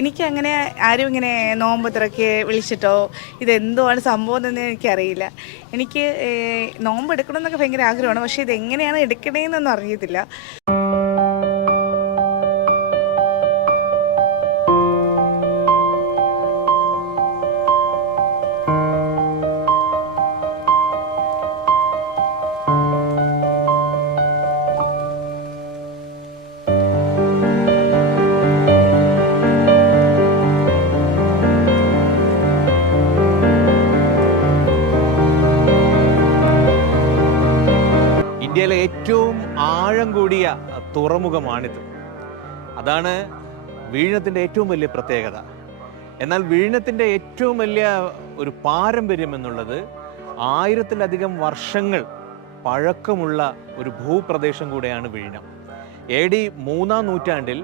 എനിക്ക് അങ്ങനെ ആരും ഇങ്ങനെ നോമ്പ് തുറക്കി വിളിച്ചിട്ടോ ഇതെന്തുവാണ് സംഭവം എന്ന് എനിക്കറിയില്ല. എനിക്ക് നോമ്പ് എടുക്കണം എന്നൊക്കെ ഭയങ്കര ആഗ്രഹമാണ് പക്ഷേ ഇത് എങ്ങനെയാണ് എടുക്കണേന്നൊന്നും അറിയത്തില്ല. ഇന്ത്യയിലെ ഏറ്റവും ആഴം കൂടിയ തുറമുഖമാണിത്. അതാണ് വീഴത്തിന്റെ ഏറ്റവും വലിയ പ്രത്യേകത. എന്നാൽ വീഴത്തിന്റെ ഏറ്റവും വലിയ ഒരു പാരമ്പര്യം എന്നുള്ളത് ആയിരത്തിലധികം വർഷങ്ങൾ പഴക്കമുള്ള ഒരു ഭൂപ്രദേശം കൂടെയാണ് വീഴം എ ഡി മൂന്നാം നൂറ്റാണ്ടിൽ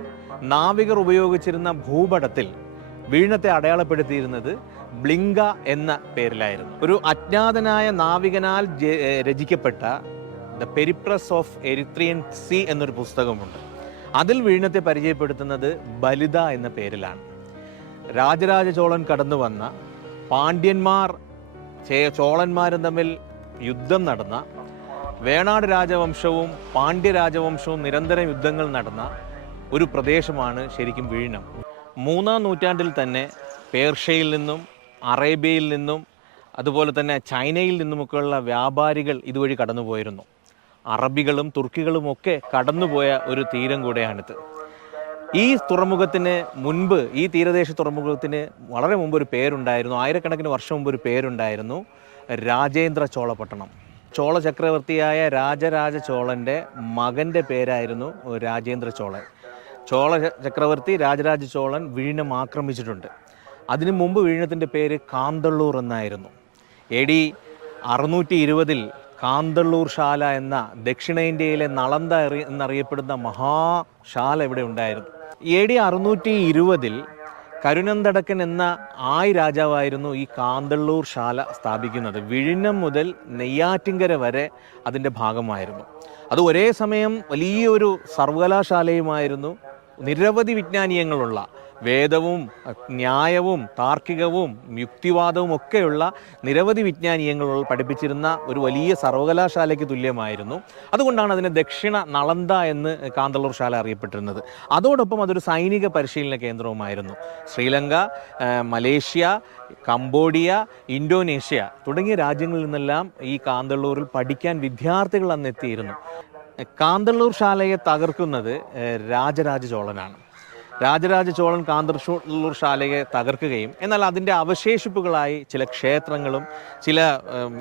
നാവികർ ഉപയോഗിച്ചിരുന്ന ഭൂപടത്തിൽ വീണത്തെ അടയാളപ്പെടുത്തിയിരുന്നത് ബ്ലിങ്ക എന്ന പേരിലായിരുന്നു. ഒരു അജ്ഞാതനായ നാവികനാൽ രചിക്കപ്പെട്ട the periplus of Erythraean sea എന്നൊരു പുസ്തകമുണ്ട്. അതിൽ വീണത്തെ പരിചയപ്പെടുത്തുന്നത് ബലിത എന്ന പേരിലാണ്. രാജരാജ ചോളൻ കടന്നു വന്ന പാണ്ഡ്യന്മാർ ചോളന്മാരും തമ്മിൽ യുദ്ധം നടന്ന വേണാട് രാജവംശവും പാണ്ഡ്യ രാജവംശവും നിരന്തരം യുദ്ധങ്ങൾ നടന്ന ഒരു പ്രദേശമാണ് ശരിക്കും വീഴണം. മൂന്നാം നൂറ്റാണ്ടിൽ തന്നെ പേർഷ്യയിൽ നിന്നും അറേബ്യയിൽ നിന്നും അതുപോലെ തന്നെ ചൈനയിൽ നിന്നുമൊക്കെയുള്ള വ്യാപാരികൾ ഇതുവഴി കടന്നുപോയിരുന്നു. അറബികളും തുർക്കികളും ഒക്കെ കടന്നുപോയ ഒരു തീരം കൂടെയാണിത്. ഈ തുറമുഖത്തിന് മുൻപ് ഈ തീരദേശ തുറമുഖത്തിന് വളരെ മുമ്പ് ഒരു പേരുണ്ടായിരുന്നു ആയിരക്കണക്കിന് വർഷം മുമ്പ് ഒരു പേരുണ്ടായിരുന്നു രാജേന്ദ്ര ചോളപട്ടണം. ചോള ചക്രവർത്തിയായ രാജരാജ ചോളന്റെ മകന്റെ പേരായിരുന്നു രാജേന്ദ്ര ചോളൻ. ചോള ചക്രവർത്തി രാജരാജ ചോളൻ വീഴിനം ആക്രമിച്ചിട്ടുണ്ട്. അതിനു മുമ്പ് വീഴിനത്തിന്റെ പേര് കാന്തള്ളൂർ എന്നായിരുന്നു. എ ഡി അറുന്നൂറ്റി ഇരുപതിൽ കാന്തള്ളൂർ ശാല എന്ന ദക്ഷിണേന്ത്യയിലെ നളന്ത എന്നറിയപ്പെടുന്ന മഹാശാല ഇവിടെ ഉണ്ടായിരുന്നു. എ ഡി അറുന്നൂറ്റി ഇരുപതിൽ കരുനന്തടക്കൻ എന്ന ആയി രാജാവായിരുന്നു ഈ കാന്തള്ളൂർ ശാല സ്ഥാപിക്കുന്നത്. വിഴിഞ്ഞം മുതൽ നെയ്യാറ്റിങ്കര വരെ അതിന്റെ ഭാഗമായിരുന്നു. അത് ഒരേ സമയം വലിയൊരു സർവകലാശാലയുമായിരുന്നു. നിരവധി വിജ്ഞാനീയങ്ങളുള്ള വേദവും ന്യായവും താർക്കികവും യുക്തിവാദവും ഒക്കെയുള്ള നിരവധി വിജ്ഞാനീയങ്ങൾ പഠിപ്പിച്ചിരുന്ന ഒരു വലിയ സർവകലാശാലയ്ക്ക് തുല്യമായിരുന്നു. അതുകൊണ്ടാണ് അതിനെ ദക്ഷിണ നളന്ത എന്ന് കാന്തളൂർ ശാല അറിയപ്പെട്ടിരുന്നത്. അതോടൊപ്പം അതൊരു സൈനിക പരിശീലന കേന്ദ്രവുമായിരുന്നു. ശ്രീലങ്ക മലേഷ്യ കംബോഡിയ ഇന്തോനേഷ്യ തുടങ്ങിയ രാജ്യങ്ങളിൽ നിന്നെല്ലാം ഈ കാന്തള്ളൂരിൽ പഠിക്കാൻ വിദ്യാർത്ഥികൾ അന്ന് എത്തിയിരുന്നു. കാന്തള്ളൂർ ശാലയെ തകർക്കുന്നത് രാജരാജ ചോളനാണ്. രാജരാജ ചോളൻ കാന്തർഷൂർ ശാലയെ തകർക്കുകയും എന്നാൽ അതിന്റെ അവശേഷിപ്പുകളായി ചില ക്ഷേത്രങ്ങളും ചില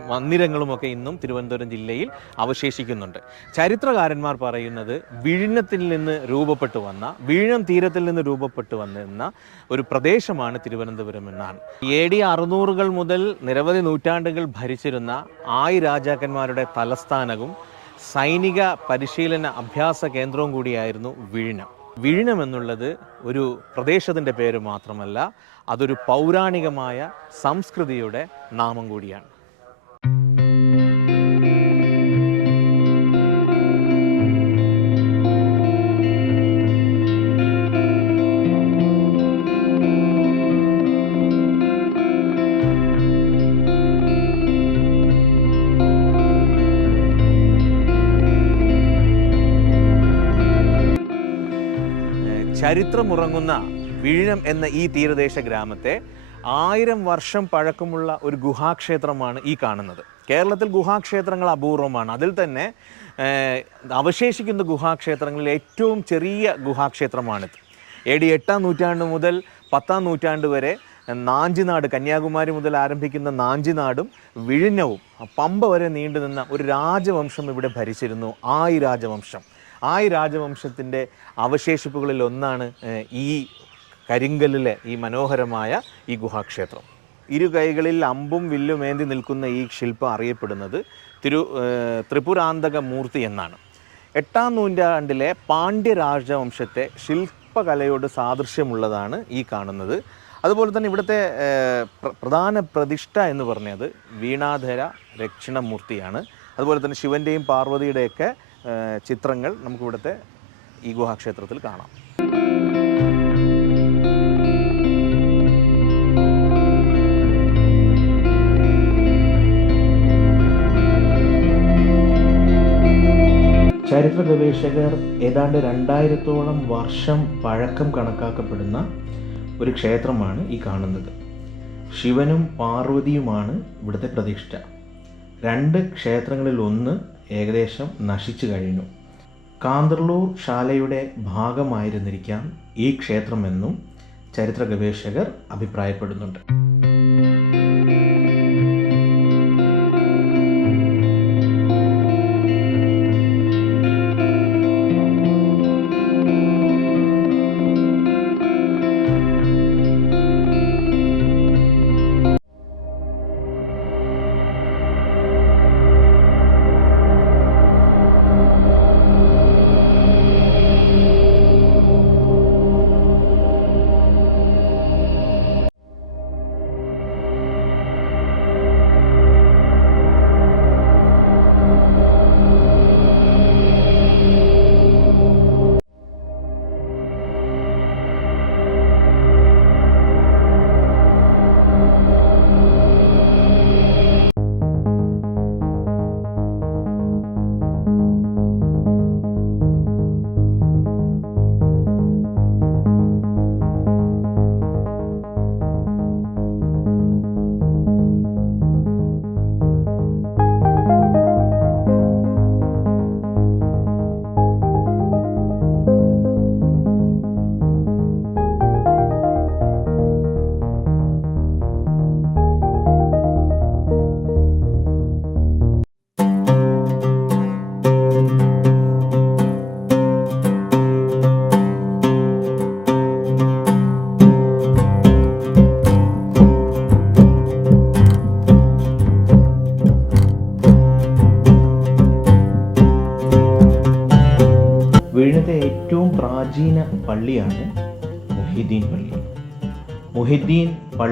മന്ദിരങ്ങളും ഒക്കെ ഇന്നും തിരുവനന്തപുരം ജില്ലയിൽ അവശേഷിക്കുന്നുണ്ട്. ചരിത്രകാരന്മാർ പറയുന്നത് വിഴിഞ്ഞത്തിൽ നിന്ന് രൂപപ്പെട്ടു വന്ന വിഴിഞ്ഞം തീരത്തിൽ നിന്ന് രൂപപ്പെട്ടു വന്നിരുന്ന ഒരു പ്രദേശമാണ് തിരുവനന്തപുരം എന്നാണ്. എ ഡി അറുന്നൂറുകൾ മുതൽ നിരവധി നൂറ്റാണ്ടുകൾ ഭരിച്ചിരുന്ന ആയി രാജാക്കന്മാരുടെ തലസ്ഥാനവും സൈനിക പരിശീലന അഭ്യാസ കേന്ദ്രവും കൂടിയായിരുന്നു വിഴിഞ്ഞം. വിഴിഞ്ഞം എന്നുള്ളത് ഒരു പ്രദേശത്തിന്റെ പേര് മാത്രമല്ല അതൊരു പൗരാണികമായ സംസ്കൃതിയുടെ നാമം കൂടിയാണ്. ചരിത്രമുറങ്ങുന്ന വിഴിനം എന്ന ഈ തീരദേശ ഗ്രാമത്തെ ആയിരം വർഷം പഴക്കമുള്ള ഒരു ഗുഹാക്ഷേത്രമാണ് ഈ കാണുന്നത്. കേരളത്തിൽ ഗുഹാക്ഷേത്രങ്ങൾ അപൂർവമാണ്. അതിൽ തന്നെ അവശേഷിക്കുന്ന ഗുഹാക്ഷേത്രങ്ങളിൽ ഏറ്റവും ചെറിയ ഗുഹാക്ഷേത്രമാണിത്. എ ഡി എട്ടാം നൂറ്റാണ്ട് മുതൽ പത്താം നൂറ്റാണ്ട് വരെ നാഞ്ചിനാട് കന്യാകുമാരി മുതൽ ആരംഭിക്കുന്ന നാഞ്ചിനാടും വിഴിഞ്ഞവും പമ്പ വരെ നീണ്ടുനിന്ന ഒരു രാജവംശം ഇവിടെ ഭരിച്ചിരുന്നു. ആയി രാജവംശം ആയി രാജവംശത്തിന്റെ അവശേഷിപ്പുകളിൽ ഒന്നാണ് ഈ കരിങ്കല്ലിലെ ഈ മനോഹരമായ ഈ ഗുഹാക്ഷേത്രം. ഇരു കൈകളിൽ അമ്പും വില്ലും ഏന്തി നിൽക്കുന്ന ഈ ശില്പം അറിയപ്പെടുന്നത് തിരു ത്രിപുരാന്തക മൂർത്തി എന്നാണ്. എട്ടാം നൂറ്റാണ്ടിലെ പാണ്ഡ്യ രാജവംശത്തെ ശില്പകലയോട് സാദൃശ്യമുള്ളതാണ് ഈ കാണുന്നത്. അതുപോലെ തന്നെ ഇവിടുത്തെ പ്രധാന പ്രതിഷ്ഠ എന്ന് പറഞ്ഞത് വീണാധര ദക്ഷിണമൂർത്തിയാണ് അതുപോലെ തന്നെ ശിവന്റെയും പാർവതിയുടെയൊക്കെ ചിത്രങ്ങൾ നമുക്കിവിടുത്തെ ഈ ഗുഹാക്ഷേത്രത്തിൽ കാണാം. ചരിത്ര ഗവേഷകർ ഏതാണ്ട് രണ്ടായിരത്തോളം വർഷം പഴക്കം കണക്കാക്കപ്പെടുന്ന ഒരു ക്ഷേത്രമാണ് ഈ കാണുന്നത്. ശിവനും പാർവതിയുമാണ് ഇവിടുത്തെ പ്രതിഷ്ഠ. രണ്ട് ക്ഷേത്രങ്ങളിൽ ഒന്ന് ഏകദേശം നശിച്ചു കഴിഞ്ഞു. കാന്തർലൂർ ശാലയുടെ ഭാഗമായിരുന്നിരിക്കാം ഈ ക്ഷേത്രമെന്നും ചരിത്ര ഗവേഷകർ അഭിപ്രായപ്പെടുന്നുണ്ട്.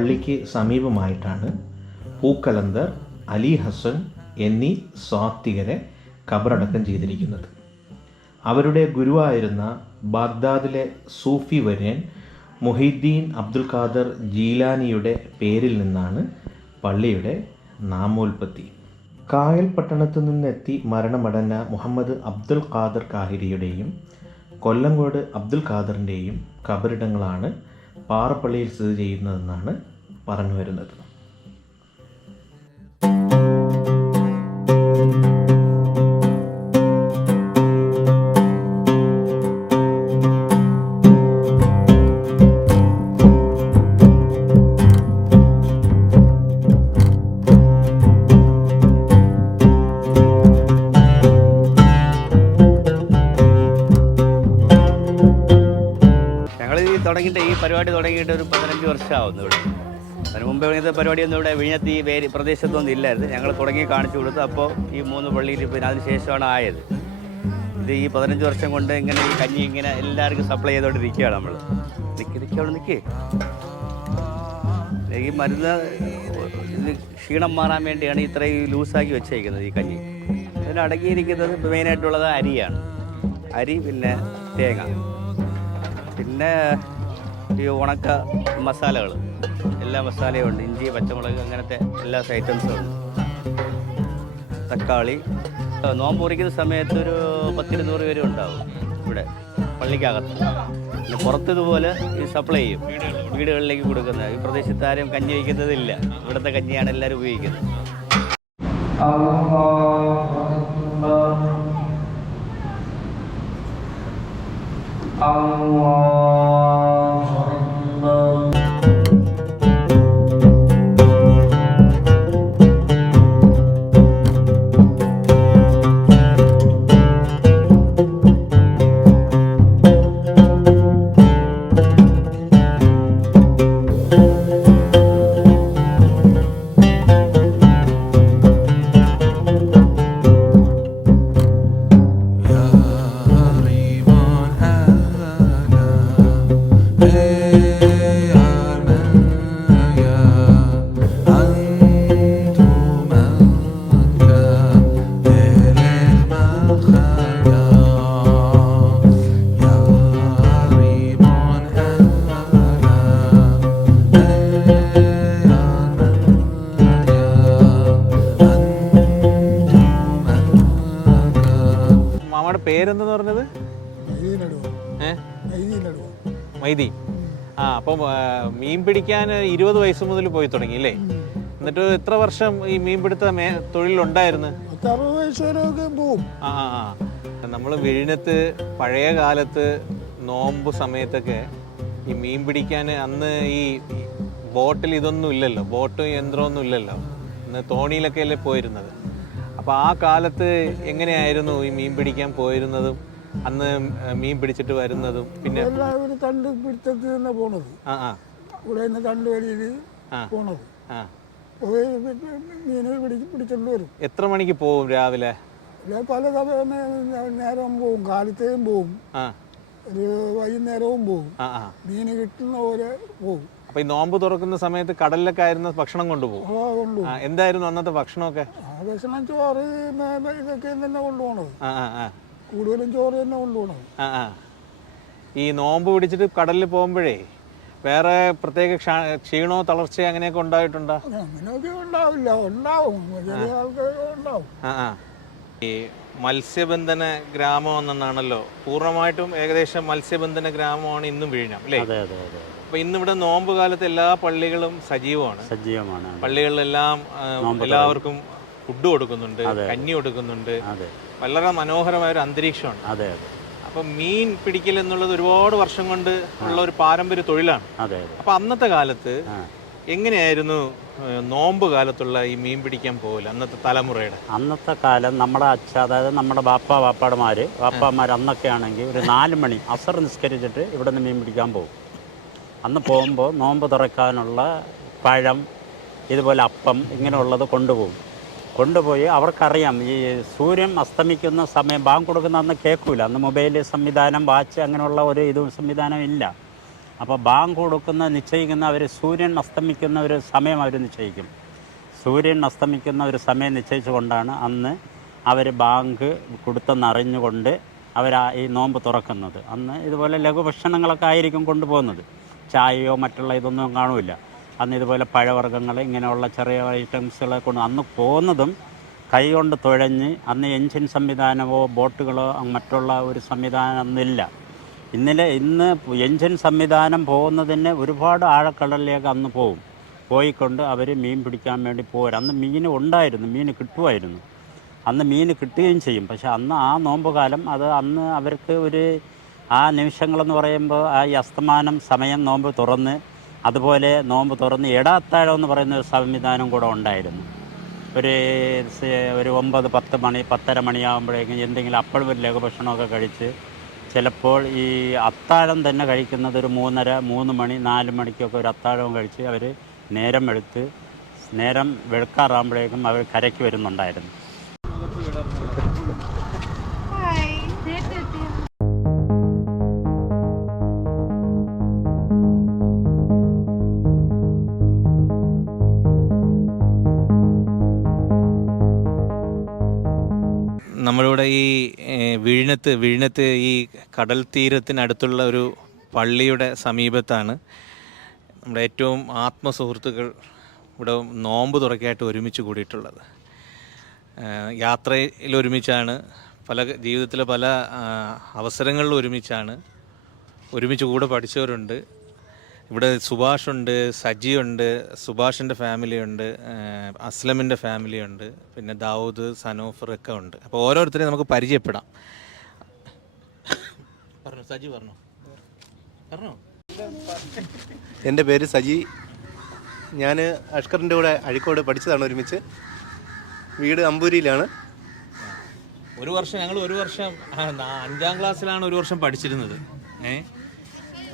പള്ളിക്ക് സമീപമായിട്ടാണ് പൂക്കലന്തർ അലി ഹസൻ എന്നീ സ്വാത്വികരെ കബറടക്കം ചെയ്തിരിക്കുന്നത്. അവരുടെ ഗുരുവായിരുന്ന ബാഗ്ദാദിലെ സൂഫി വര്യൻ മുഹിദ്ദീൻ അബ്ദുൽ ഖാദർ ജീലാനിയുടെ പേരിൽ നിന്നാണ് പള്ളിയുടെ നാമോൽപത്തി. കായൽ പട്ടണത്തു നിന്നെത്തി മരണമടഞ്ഞ മുഹമ്മദ് അബ്ദുൽ ഖാദർ കാഹിരിയുടെയും കൊല്ലങ്കോട് അബ്ദുൽ ഖാദറിന്റെയും കബറിടങ്ങളാണ് പാറപ്പള്ളിയിൽ സ്ഥിതി ചെയ്യുന്നതെന്നാണ് പറഞ്ഞു വരുന്നത്. തുടങ്ങിയിട്ട് ഈ പരിപാടി തുടങ്ങിയിട്ട് ഒരു പതിനഞ്ച് വർഷമാവുന്നു ഇവിടെ. അതിന് മുമ്പ് ഇങ്ങനത്തെ പരിപാടിയൊന്നും ഇവിടെ വിഴിഞ്ഞത്ത് ഈ പേര് പ്രദേശത്തൊന്നും ഇല്ലായിരുന്നു. ഞങ്ങൾ തുടങ്ങി കാണിച്ചു കൊടുത്തു അപ്പോൾ ഈ മൂന്ന് പള്ളിയിൽ പിന്നെ അതിന് ശേഷമാണ് ആയത്. ഇത് ഈ പതിനഞ്ച് വർഷം കൊണ്ട് ഇങ്ങനെ ഈ കഞ്ഞി ഇങ്ങനെ എല്ലാവർക്കും സപ്ലൈ ചെയ്തുകൊണ്ടിരിക്കുകയാണ് നമ്മൾ നിൽക്കി നിൽക്കി നിൽക്കി ഈ മരുന്ന് ക്ഷീണം മാറാൻ വേണ്ടിയാണ് ഇത്രയും ലൂസാക്കി വെച്ചേക്കുന്നത് ഈ കഞ്ഞി. അതിന് അടങ്ങിയിരിക്കുന്നത് മെയിനായിട്ടുള്ളത് അരിയാണ്. അരി പിന്നെ തേങ്ങ. പിന്നെ ഈ ഉണക്ക മസാലകൾ എല്ലാ മസാലയും ഉണ്ട്. ഇഞ്ചി പച്ചമുളക് അങ്ങനത്തെ എല്ലാ ഐറ്റംസും ഉണ്ട്. തക്കാളി. നോമ്പ് പൊറിക്കുന്ന സമയത്ത് ഒരു പത്തിരുന്നൂറ് പേരും ഉണ്ടാവും ഇവിടെ പള്ളിക്കകത്ത്. പിന്നെ പുറത്തതുപോലെ ഈ സപ്ലൈ ചെയ്യും. വീടുകളിലേക്ക് കൊടുക്കുന്നത് ഈ പ്രദേശത്ത് ആരും കഞ്ഞി വയ്ക്കുന്നതില്ല. ഇവിടുത്തെ കഞ്ഞിയാണ് എല്ലാവരും ഉപയോഗിക്കുന്നത്. Allah അപ്പം മീൻ പിടിക്കാൻ ഇരുപത് വയസ്സ് മുതൽ പോയി തുടങ്ങി അല്ലേ എന്നിട്ട് എത്ര വർഷം ഈ മീൻപിടുത്ത മേ തൊഴിലുണ്ടായിരുന്നു? ആ നമ്മൾ വിഴിഞ്ഞത്ത് പഴയ കാലത്ത് നോമ്പ് സമയത്തൊക്കെ ഈ മീൻ പിടിക്കാൻ അന്ന് ഈ ബോട്ടിൽ ഇതൊന്നും ഇല്ലല്ലോ ബോട്ടും യന്ത്രമൊന്നും ഇല്ലല്ലോ. ഇന്ന് തോണിയിലൊക്കെ അല്ലേ പോയിരുന്നത്. അപ്പോൾ ആ കാലത്ത് എങ്ങനെയായിരുന്നു ഈ മീൻ പിടിക്കാൻ പോയിരുന്നതും? അന്ന് മീൻ പിടിച്ചിട്ട് വരുന്നതും പിന്നെ എല്ലാവരും തണ്ട് പിടുത്തത്തിൽ തന്നെ പോണത്. ആ ആ. ഇവിടെ നിന്ന് തണ്ട് വഴിയിൽ പോണത്. ആ. പോയി മീനെ പിടിച്ച് പിടിച്ചോണ്ട് വരും. എത്ര മണിക്ക് പോവും രാവിലെ? പല നേരം പോവും. കാലത്തെയും പോവും. ഒരു വൈകുന്നേരവും പോവും. മീന് കിട്ടുന്ന പോലെ പോവും. അപ്പൊ ഈ നോമ്പ് തുറക്കുന്ന സമയത്ത് കടലിലൊക്കെ ആയിരുന്ന ഭക്ഷണം കൊണ്ടുപോകും? എന്തായിരുന്നു അന്നത്തെ ഭക്ഷണമൊക്കെ? ഭക്ഷണം ചോറ് ഇതൊക്കെ തന്നെ കൊണ്ടുപോകണത് കൂടുതലും ചോറ് തന്നെ കൊണ്ടുപോകണം ആ ആ. ഈ നോമ്പ് പിടിച്ചിട്ട് കടലിൽ പോകുമ്പോഴേ വേറെ പ്രത്യേക ക്ഷാ- ക്ഷീണമോ തളർച്ചയോ അങ്ങനെയൊക്കെ ഉണ്ടായിട്ടുണ്ടോ? അങ്ങനെയൊക്കെ ഉണ്ടാവില്ല. ഉണ്ടാവും. ആ. ആ ഈ മത്സ്യബന്ധന ഗ്രാമം എന്നാണല്ലോ പൂർണമായിട്ടും ഏകദേശം മത്സ്യബന്ധന ഗ്രാമമാണ് ഇന്നും വീഴണം അല്ലേ? അതെ അതെ അതെ. അപ്പൊ ഇന്നിവിടെ നോമ്പ് കാലത്ത് എല്ലാ പള്ളികളും സജീവമാണ്. സജീവമാണ് പള്ളികളിലെല്ലാം ആ, എല്ലാവർക്കും ഫുഡ് കൊടുക്കുന്നുണ്ട്. കഞ്ഞി കൊടുക്കുന്നുണ്ട്. വളരെ മനോഹരമായ ഒരു അന്തരീക്ഷമാണ്. അതെ അതെ. അപ്പം മീൻ പിടിക്കൽ എന്നുള്ളത് ഒരുപാട് വർഷം കൊണ്ട് ഉള്ള ഒരു പാരമ്പര്യ തൊഴിലാണ്. അപ്പൊ അന്നത്തെ കാലത്ത് എങ്ങനെയായിരുന്നു നോമ്പ് കാലത്തുള്ള ഈ മീൻ പിടിക്കാൻ പോകൽ അന്നത്തെ തലമുറയുടെ? അന്നത്തെ കാലം നമ്മുടെ അച്ഛ അതായത് നമ്മുടെ ബാപ്പ വാപ്പാടമാര് വാപ്പാമാർ അന്നൊക്കെ ആണെങ്കിൽ ഒരു നാല് മണി അസർ നിസ്കരിച്ചിട്ട് ഇവിടെ നിന്ന് മീൻ പിടിക്കാൻ പോകും. അന്ന് പോകുമ്പോൾ നോമ്പ് തുറക്കാനുള്ള പഴം ഇതുപോലെ അപ്പം ഇങ്ങനെയുള്ളത് കൊണ്ടുപോകും. കൊണ്ടുപോയി. അവർക്കറിയാം ഈ സൂര്യൻ അസ്തമിക്കുന്ന സമയം ബാങ്ക് കൊടുക്കുന്ന അന്ന് കേൾക്കൂല. അന്ന് മൊബൈൽ സംവിധാനം വാച്ച് അങ്ങനെയുള്ള ഒരു ഇതും സംവിധാനം ഇല്ല. അപ്പോൾ ബാങ്ക് കൊടുക്കുന്ന നിശ്ചയിക്കുന്ന അവർ സൂര്യൻ അസ്തമിക്കുന്ന ഒരു സമയം അവർ നിശ്ചയിക്കും. സൂര്യൻ അസ്തമിക്കുന്ന ഒരു സമയം നിശ്ചയിച്ചുകൊണ്ടാണ് അന്ന് അവർ ബാങ്ക് കൊടുത്തെന്നറിഞ്ഞുകൊണ്ട് അവർ ഈ നോമ്പ് തുറക്കുന്നത്. അന്ന് ഇതുപോലെ ലഘുഭക്ഷണങ്ങളൊക്കെ ആയിരിക്കും കൊണ്ടുപോകുന്നത്. ചായയോ മറ്റുള്ള ഇതൊന്നും കാണൂല അന്ന് ഇതുപോലെ പഴവർഗങ്ങൾ ഇങ്ങനെയുള്ള ചെറിയ ഐറ്റംസുകളെ കൊണ്ട് അന്ന് പോകുന്നതും കൈ കൊണ്ട് തുഴഞ്ഞ് അന്ന് എൻജിൻ സംവിധാനമോ ബോട്ടുകളോ മറ്റുള്ള ഒരു സംവിധാനം അന്നില്ല ഇന്നലെ ഇന്ന് എൻജിൻ സംവിധാനം പോകുന്നതിന് ഒരുപാട് ആഴക്കടലിലേക്ക് അന്ന് പോകും പോയിക്കൊണ്ട് അവർ മീൻ പിടിക്കാൻ വേണ്ടി പോരും. അന്ന് മീൻ ഉണ്ടായിരുന്നു മീൻ കിട്ടുമായിരുന്നു. അന്ന് മീൻ കിട്ടുകയും ചെയ്യും. പക്ഷെ അന്ന് ആ നോമ്പ് കാലം അത് അന്ന് അവർക്ക് ഒരു ആ നിമിഷങ്ങളെന്ന് പറയുമ്പോൾ ആ ഈ അസ്തമാനം സമയം നോമ്പ് തുറന്ന് അതുപോലെ നോമ്പ് തുറന്ന് ഇടാത്താഴം എന്ന് പറയുന്ന ഒരു സംവിധാനം കൂടെ ഉണ്ടായിരുന്നു. ഒരു ഒരു ഒമ്പത് പത്ത് മണി പത്തര മണിയാകുമ്പോഴേക്കും എന്തെങ്കിലും അപ്പോഴും ഒരു ലഘുഭക്ഷണമൊക്കെ കഴിച്ച് ചിലപ്പോൾ ഈ അത്താഴം തന്നെ കഴിക്കുന്നത് ഒരു മൂന്നര മൂന്ന് മണി നാല് മണിക്കൊക്കെ ഒരു അത്താഴവും കഴിച്ച് അവർ നേരം വെളുത്ത് നേരം വെളുക്കാറാകുമ്പോഴേക്കും അവർ കരയ്ക്ക് വരുന്നുണ്ടായിരുന്നു. നമ്മളിവിടെ ഈ വിഴിനത്ത് വിഴിഞ്ഞത്ത് ഈ കടൽ തീരത്തിനടുത്തുള്ള ഒരു പള്ളിയുടെ സമീപത്താണ്. നമ്മുടെ ഏറ്റവും ആത്മസുഹൃത്തുക്കൾ ഇവിടെ നോമ്പ് തുറക്കായിട്ട് ഒരുമിച്ച് കൂടിയിട്ടുള്ളത്. യാത്രയിൽ ഒരുമിച്ചാണ് പല ജീവിതത്തിലെ പല അവസരങ്ങളിൽ ഒരുമിച്ചാണ് ഒരുമിച്ച് കൂടെ പഠിച്ചവരുണ്ട്. ഇവിടെ സുഭാഷ് ഉണ്ട് സജി ഉണ്ട് സുഭാഷിന്റെ ഫാമിലി ഉണ്ട് ഏഹ് അസ്ലമിന്റെ ഫാമിലി ഉണ്ട് പിന്നെ ദാവൂദ് സനോഫർ ഒക്കെ ഉണ്ട്. അപ്പോൾ ഓരോരുത്തരെയും നമുക്ക് പരിചയപ്പെടാം. പറഞ്ഞു സജി പറഞ്ഞു. പറഞ്ഞു. എന്റെ പേര് സജി. ഞാൻ അഷ്കറിന്റെ കൂടെ അഴിക്കോട് പഠിച്ചതാണ് ഒരുമിച്ച്. വീട് അമ്പൂരിയിലാണ്. ഒരു വർഷം ഞങ്ങൾ ഒരു വർഷം അഞ്ചാം ക്ലാസ്സിലാണ് ഒരു വർഷം പഠിച്ചിരുന്നത്. ഏ?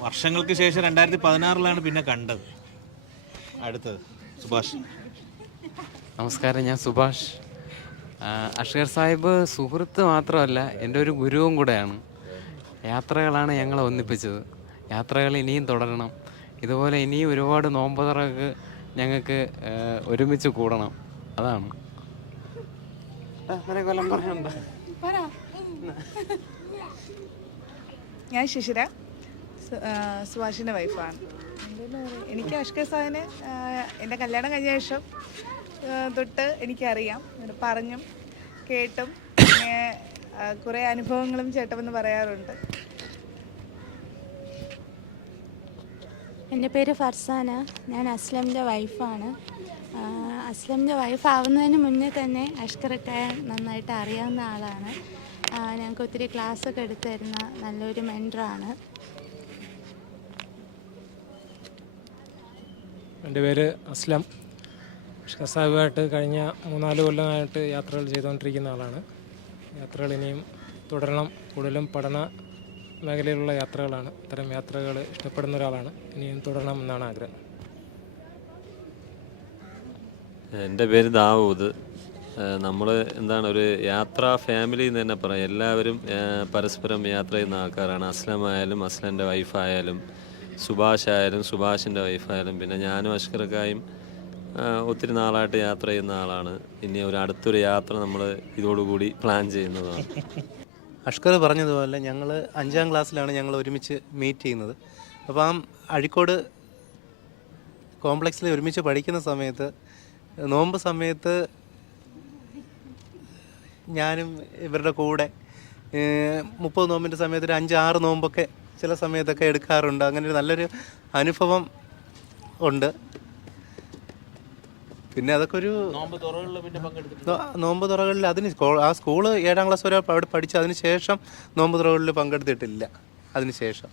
വർഷങ്ങൾക്ക് ശേഷം രണ്ടായിരത്തി പതിനാറിലാണ് പിന്നെ കണ്ടത്. അടുത്തത് സുഭാഷ്. നമസ്കാരം ഞാൻ സുഭാഷ്. അഷ്കർ സാഹിബ് സുഹൃത്ത് മാത്രമല്ല എന്റെ ഒരു ഗുരുവും കൂടെയാണ്. യാത്രകളാണ് ഞങ്ങളെ ഒന്നിപ്പിച്ചത്. യാത്രകൾ ഇനിയും തുടരണം. ഇതുപോലെ ഇനിയും ഒരുപാട് നോമ്പുതറക്ക് ഞങ്ങൾക്ക് ഒരുമിച്ച് കൂടണം. അതാണ്. ഞാൻ ശിശിര. സുഭാഷിന്റെ വൈഫാണ്. എനിക്ക് അഷ്കർ സാഹിനെ എന്റെ കല്യാണം കഴിഞ്ഞ ശേഷം തൊട്ട് എനിക്കറിയാം. പറഞ്ഞും കേട്ടും. പിന്നെ കുറേ അനുഭവങ്ങളും ചേട്ടമെന്ന് പറയാറുണ്ട്. എന്റെ പേര് ഫർസാന. ഞാൻ അസ്ലമിന്റെ വൈഫാണ്. അസ്ലമിന്റെ വൈഫ് ആവുന്നതിന് മുന്നേ തന്നെ അഷ്കറൊക്കെ നന്നായിട്ട് അറിയാവുന്ന ആളാണ്. ഞങ്ങൾക്ക് ഒത്തിരി ക്ലാസ്സൊക്കെ എടുത്തിരുന്ന നല്ലൊരു മെന്ററാണ്. എന്റെ പേര് അസ്ലം. സാഹിബായിട്ട് കഴിഞ്ഞ മൂന്നാൽ കൊല്ലമായിട്ട് യാത്രകൾ ചെയ്തുകൊണ്ടിരിക്കുന്ന ആളാണ്. യാത്രകൾ ഇനിയും തുടരണം. കൂടുതലും പഠന മേഖലയിലുള്ള യാത്രകളാണ്. ഇത്തരം യാത്രകൾ ഇഷ്ടപ്പെടുന്ന ഒരാളാണ്. ഇനിയും തുടരണം എന്നാണ് ആഗ്രഹം. എന്റെ പേര് ദാവൂദ്. നമ്മൾ എന്താണ് ഒരു യാത്രാ ഫാമിലി എന്ന് തന്നെ പറയാം. എല്ലാവരും പരസ്പരം യാത്ര ചെയ്യുന്ന ആൾക്കാരാണ്. അസ്ലമായാലും അസ്ലന്റെ വൈഫായാലും സുഭാഷ് ആയാലും സുഭാഷിന്റെ വൈഫായാലും പിന്നെ ഞാനും അഷ്കർക്കായും ഒത്തിരി നാളായിട്ട് യാത്ര ചെയ്യുന്ന ആളാണ്. ഇനി ഒരു അടുത്തൊരു യാത്ര നമ്മൾ ഇതോടുകൂടി പ്ലാൻ ചെയ്യുന്നതാണ്. അഷ്കർ പറഞ്ഞതുപോലെ ഞങ്ങൾ അഞ്ചാം ക്ലാസ്സിലാണ് ഞങ്ങൾ ഒരുമിച്ച് മീറ്റ് ചെയ്യുന്നത്. അപ്പോൾ ആ അഴിക്കോട് കോംപ്ലക്സിൽ ഒരുമിച്ച് പഠിക്കുന്ന സമയത്ത് നോമ്പ് സമയത്ത് ഞാനും ഇവരുടെ കൂടെ മുപ്പത് നോമ്പിന്റെ സമയത്ത് ഒരു അഞ്ച് ആറ് നോമ്പൊക്കെ ചില സമയത്തൊക്കെ എടുക്കാറുണ്ട്. അങ്ങനെ ഒരു നല്ലൊരു അനുഭവം ഉണ്ട്. പിന്നെ അതൊക്കെ ഒരു നോമ്പ് തുറകളിൽ അതിന് ആ സ്കൂൾ ഏഴാം ക്ലാസ് വരെ അവിടെ പഠിച്ച് അതിന് ശേഷം നോമ്പ് തുറകളിൽ പങ്കെടുത്തിട്ടില്ല. അതിന് ശേഷം.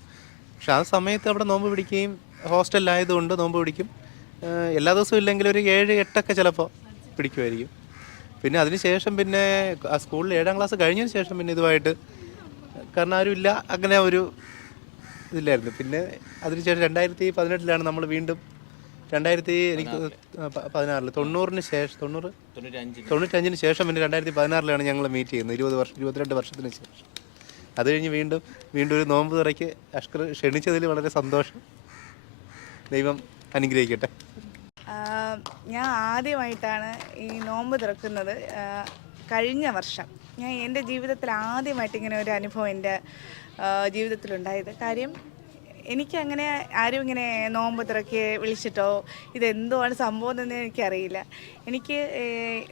പക്ഷെ ആ സമയത്ത് അവിടെ നോമ്പ് പിടിക്കുകയും ഹോസ്റ്റലിലായതുകൊണ്ട് നോമ്പ് പിടിക്കും. എല്ലാ ദിവസവും ഇല്ലെങ്കിൽ ഒരു ഏഴ് എട്ടൊക്കെ ചിലപ്പോൾ പിടിക്കുമായിരിക്കും. പിന്നെ അതിന് ശേഷം പിന്നെ ആ സ്കൂളിൽ ഏഴാം ക്ലാസ് കഴിഞ്ഞതിന് ശേഷം പിന്നെ ഇതുമായിട്ട് കാരണം ആരുമില്ല അങ്ങനെ ഒരു ഇതില്ലായിരുന്നു. പിന്നെ അതിനുശേഷം രണ്ടായിരത്തി പതിനെട്ടിലാണ് നമ്മൾ വീണ്ടും രണ്ടായിരത്തി എനിക്ക് പതിനാറിൽ തൊണ്ണൂറിന് ശേഷം തൊണ്ണൂറ് തൊണ്ണൂറ്റഞ്ചിന് തൊണ്ണൂറ്റഞ്ചിന് ശേഷം പിന്നെ രണ്ടായിരത്തി പതിനാറിലാണ് ഞങ്ങൾ മീറ്റ് ചെയ്യുന്നത്. ഇരുപത് വർഷം ഇരുപത്തിരണ്ട് വർഷത്തിന് ശേഷം. അത് കഴിഞ്ഞ് വീണ്ടും വീണ്ടും ഒരു നോമ്പ് തുറയ്ക്ക് അഷ്കർ ക്ഷണിച്ചതിൽ വളരെ സന്തോഷം. ദൈവം അനുഗ്രഹിക്കട്ടെ. ഞാൻ ആദ്യമായിട്ടാണ് ഈ നോമ്പ് തുറക്കുന്നത്. കഴിഞ്ഞ വർഷം. ഞാൻ എന്റെ ജീവിതത്തിൽ ആദ്യമായിട്ട് ഇങ്ങനെ ഒരു അനുഭവം എന്റെ ജീവിതത്തിലുണ്ടായത്. കാര്യം എനിക്കങ്ങനെ ആരും ഇങ്ങനെ നോമ്പ് തുറക്കി വിളിച്ചിട്ടോ ഇതെന്തുവാണ് സംഭവം എന്ന് എനിക്കറിയില്ല. എനിക്ക്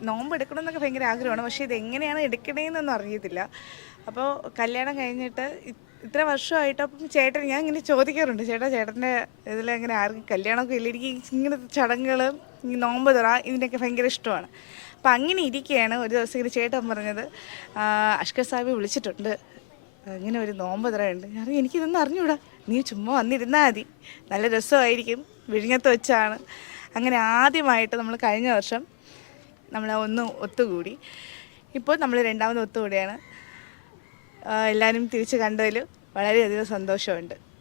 നോമ്പ് എടുക്കണമെന്നൊക്കെ ഭയങ്കര ആഗ്രഹമാണ് പക്ഷേ ഇതെങ്ങനെയാണ് എടുക്കണേന്നൊന്നും അറിയത്തില്ല. അപ്പോൾ കല്യാണം കഴിഞ്ഞിട്ട് ഇത്ര വർഷമായിട്ട് അപ്പം ചേട്ടൻ ഞാൻ ഇങ്ങനെ ചോദിക്കാറുണ്ട് ചേട്ടാ ചേട്ടന്റെ ഇതിൽ അങ്ങനെ ആർക്കും കല്യാണമൊക്കെ ഇല്ല എനിക്ക് ഇങ്ങനെ ചടങ്ങുകൾ ഈ നോമ്പ് തുറ ഇതിനൊക്കെ ഭയങ്കര ഇഷ്ടമാണ്. അപ്പം അങ്ങനെ ഇരിക്കുകയാണ് ഒരു ദിവസം ഇങ്ങനെ ചേട്ടൻ പറഞ്ഞത് അഷ്കർ സാഹിബ് വിളിച്ചിട്ടുണ്ട് ഇങ്ങനെ ഒരു നോമ്പ് തരയുണ്ട് പറഞ്ഞു, എനിക്കിതൊന്നും അറിഞ്ഞൂടാ. നീ ചുമ്മാ വന്നിരുന്നാൽ മതി. നല്ല രസമായിരിക്കും. വിഴിഞ്ഞത്ത് വെച്ചാണ്. അങ്ങനെ ആദ്യമായിട്ട് നമ്മൾ കഴിഞ്ഞ വർഷം നമ്മൾ ഒന്ന് ഒത്തുകൂടി. ഇപ്പോൾ നമ്മൾ രണ്ടാമത് ഒത്തുകൂടിയാണ്. എല്ലാവരും തിരിച്ച് കണ്ടതിൽ വളരെയധികം സന്തോഷമുണ്ട്.